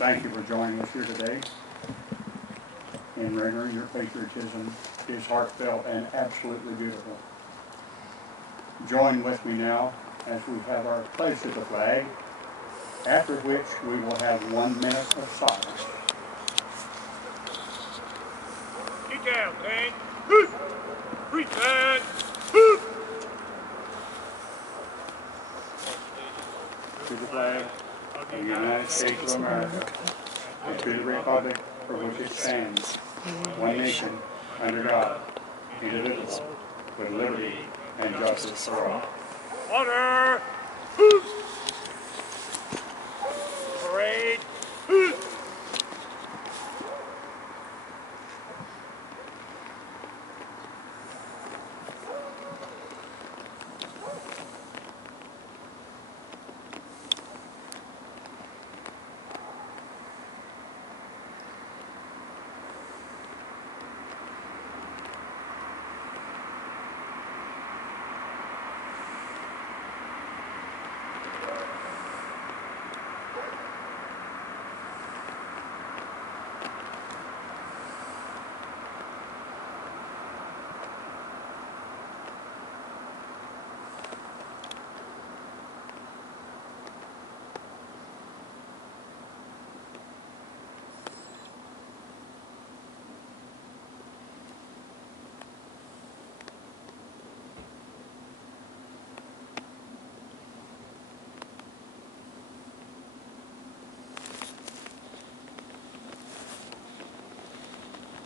Thank you for joining us here today. In rendering your patriotism is heartfelt and absolutely beautiful. Join with me now as we have our pledge to the flag, after which we will have 1 minute of silence. Get down, man. Hoot! Reach, man. Hoot! To the flag of the United States of America, and to the republic for which it stands, one nation, under God, indivisible, with liberty and justice for all. Order! Hoot! Parade! Hoot!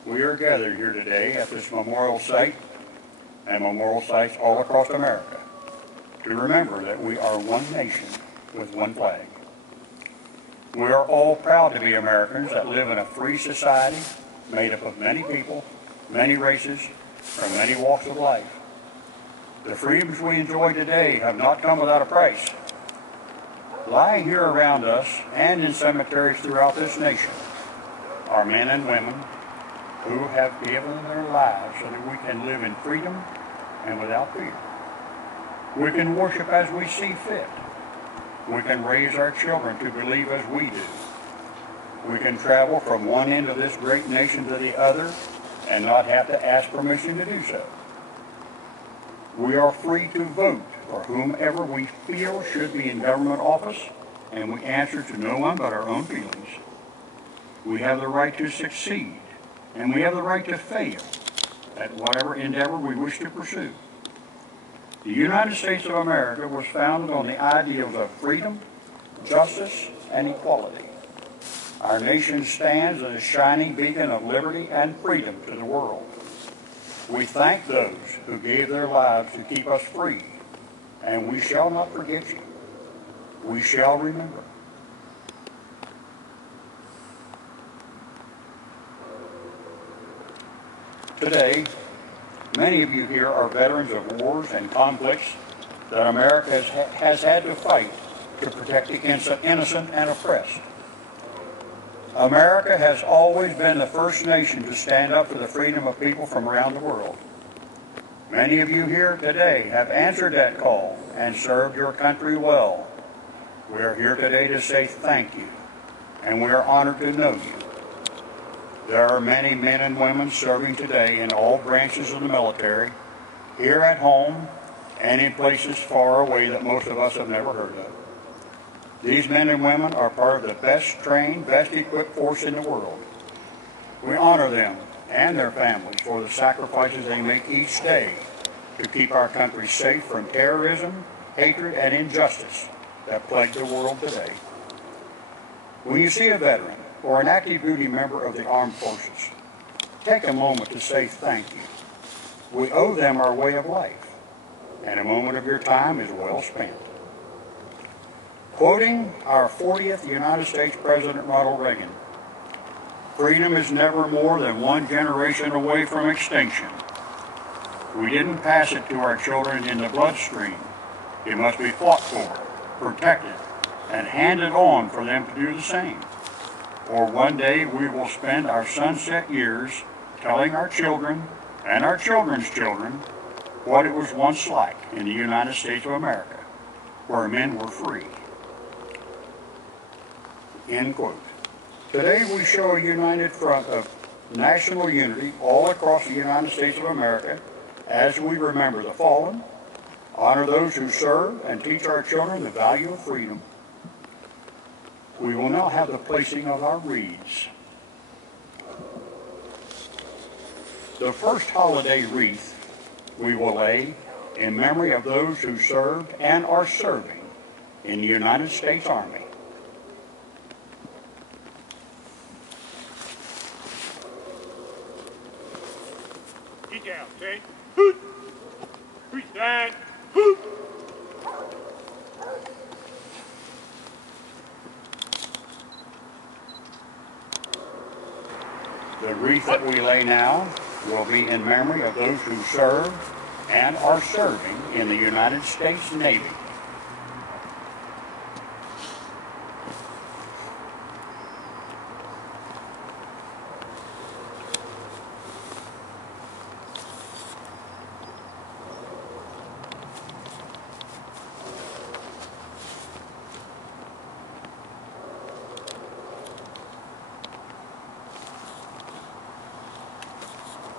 We are gathered here today at this memorial site and memorial sites all across America to remember that we are one nation with one flag. We are all proud to be Americans that live in a free society made up of many people, many races, from many walks of life. The freedoms we enjoy today have not come without a price. Lying here around us and in cemeteries throughout this nation are men and women who have given their lives so that we can live in freedom and without fear. We can worship as we see fit. We can raise our children to believe as we do. We can travel from one end of this great nation to the other and not have to ask permission to do so. We are free to vote for whomever we feel should be in government office, and we answer to no one but our own feelings. We have the right to succeed, and we have the right to fail at whatever endeavor we wish to pursue. The United States of America was founded on the ideals of freedom, justice, and equality. Our nation stands as a shining beacon of liberty and freedom to the world. We thank those who gave their lives to keep us free, and we shall not forget you. We shall remember. Today, many of you here are veterans of wars and conflicts that America has had to fight to protect the innocent and oppressed. America has always been the first nation to stand up for the freedom of people from around the world. Many of you here today have answered that call and served your country well. We are here today to say thank you, and we are honored to know you. There are many men and women serving today in all branches of the military, here at home, and in places far away that most of us have never heard of. These men and women are part of the best trained, best equipped force in the world. We honor them and their families for the sacrifices they make each day to keep our country safe from terrorism, hatred, and injustice that plague the world today. When you see a veteran or an active duty member of the armed forces, take a moment to say thank you. We owe them our way of life, and a moment of your time is well spent. Quoting our 40th United States President Ronald Reagan, "Freedom is never more than one generation away from extinction. We didn't pass it to our children in the bloodstream. It must be fought for, protected, and handed on for them to do the same. Or one day we will spend our sunset years telling our children and our children's children what it was once like in the United States of America, where men were free." End quote. Today we show a united front of national unity all across the United States of America as we remember the fallen, honor those who serve, and teach our children the value of freedom. We will now have the placing of our wreaths. The first holiday wreath we will lay in memory of those who served and are serving in the United States Army. Get down, okay? Hoot! Reset! Hoot! The wreath that we lay now will be in memory of those who served and are serving in the United States Navy.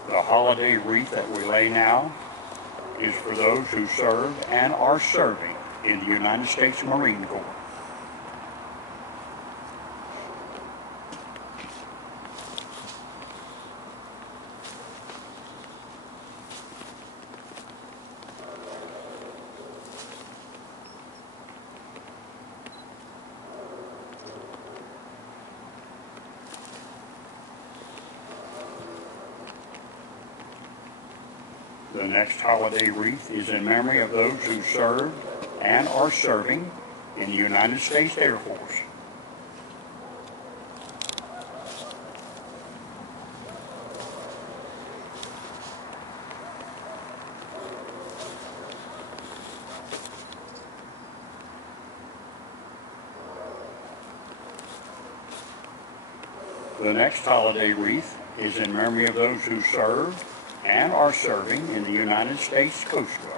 The holiday wreath that we lay now is for those who served and are serving in the United States Marine Corps. The next holiday wreath is in memory of those who served and are serving in the United States Air Force. The next holiday wreath is in memory of those who served and are serving in the United States Coast Guard.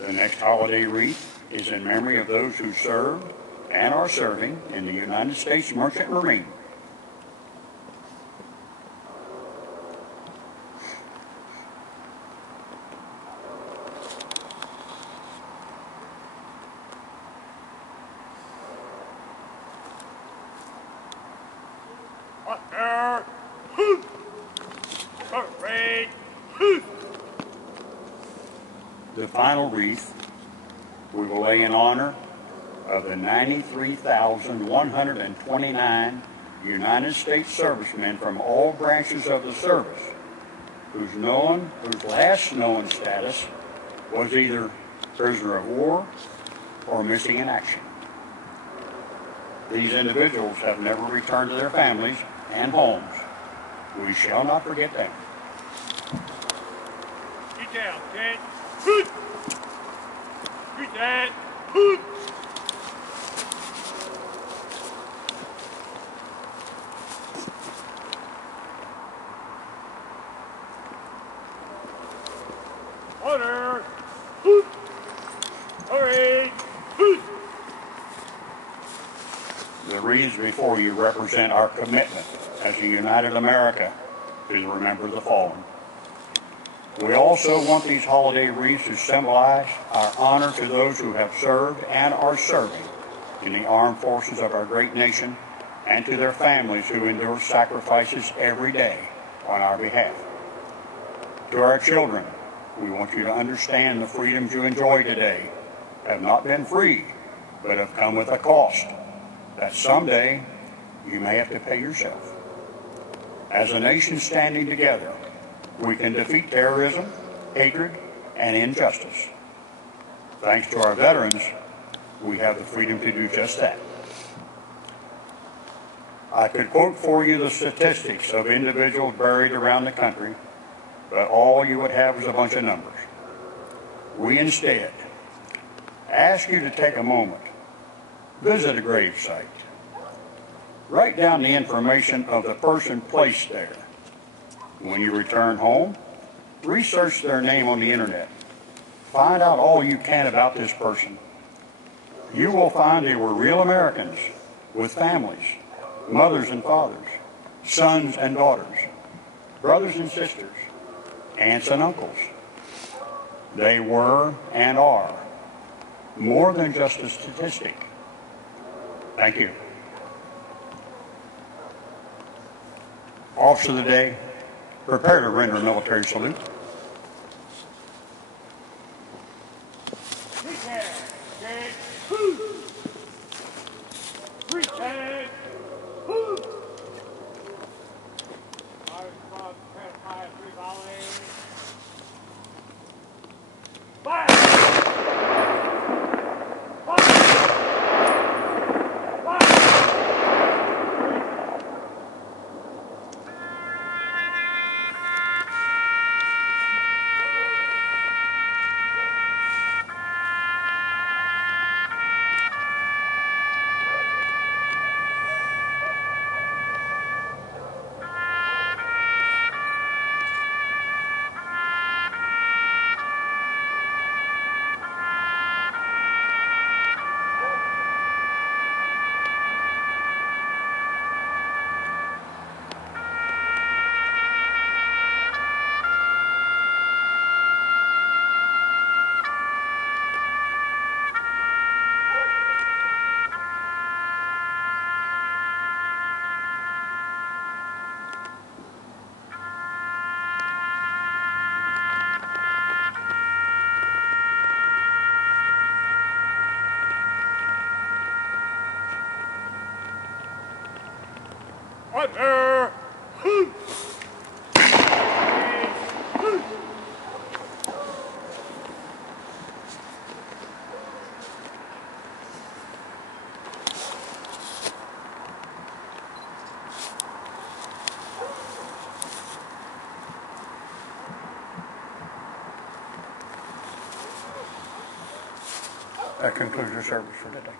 The next holiday wreath is in memory of those who served and are serving in the United States Merchant Marine. Order! Hoot! Parade! Hoot! The final wreath we will lay in honor of the 93,129 United States servicemen from all branches of the service whose last known status was either prisoner of war or missing in action. These individuals have never returned to their families and homes. We shall not forget them. Get down, Ted! Hoot! Reset! Hoot! Order! Hoot! Parade! Hoot! The wreaths before you represent our commitment as a united America to remember the fallen. We also want these holiday wreaths to symbolize our honor to those who have served and are serving in the armed forces of our great nation and to their families who endure sacrifices every day on our behalf. To our children, we want you to understand the freedoms you enjoy today have not been free, but have come with a cost that someday you may have to pay yourself. As a nation standing together, we can defeat terrorism, hatred, and injustice. Thanks to our veterans, we have the freedom to do just that. I could quote for you the statistics of individuals buried around the country, but all you would have is a bunch of numbers. We instead ask you to take a moment, visit a grave site, write down the information of the person placed there. When you return home, research their name on the internet. Find out all you can about this person. You will find they were real Americans with families, mothers and fathers, sons and daughters, brothers and sisters, aunts and uncles. They were and are more than just a statistic. Thank you. Officer of the Day, prepare to render a military salute. Order! That concludes your service for today.